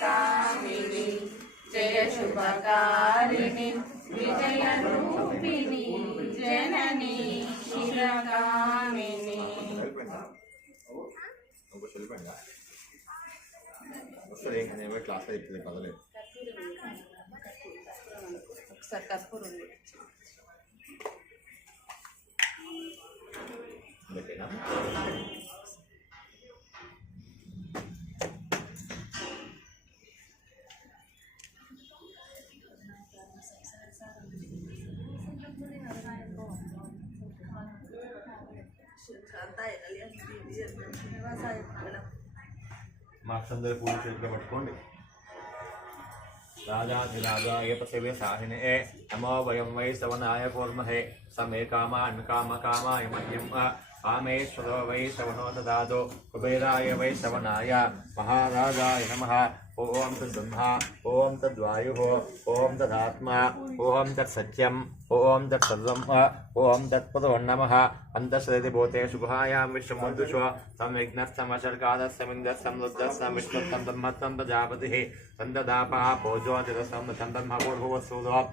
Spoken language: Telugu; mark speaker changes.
Speaker 1: కామిని జయ శుభకారిణి విజయ రూపిణి జనని శిరకామిని.
Speaker 2: క్లాస్లో చెప్తుంది కదలేదు
Speaker 1: ఒకసారి కర్పూరం
Speaker 2: ఓకేనా? మార్క్స్ అందరు పూజ చేతిలో పట్టుకోండి. రాజాధిరాజాయ పశవే సాహినే నమో వయం వై శ్రవణాయ కూర్మహే సమే కామాన్ కామ కామాయ మహ్యం కామేశ్వరో వై శ్రవణో దాదో కుబేరాయ వై శ్రవణాయ మహారాజాయ నమ. ओम तद्ब्रह्मा ओम तद्वायु, ओम तदात्मा, ओम तत्सत्यम, ओम तत्सर्वम, ओम तत्पुतवन्नम अंधसदति भूते शुभायां विश्वमुद्दुष्व तं विघ्नस्तमशर्कादस्तमिन्दस्तं रुद्रस्तं विष्णुत्तं ब्रह्मत्वं प्रजापतिः। तन्ददापापोजोतिरस्तं तं ब्रह्मपूर्ववस्तुतो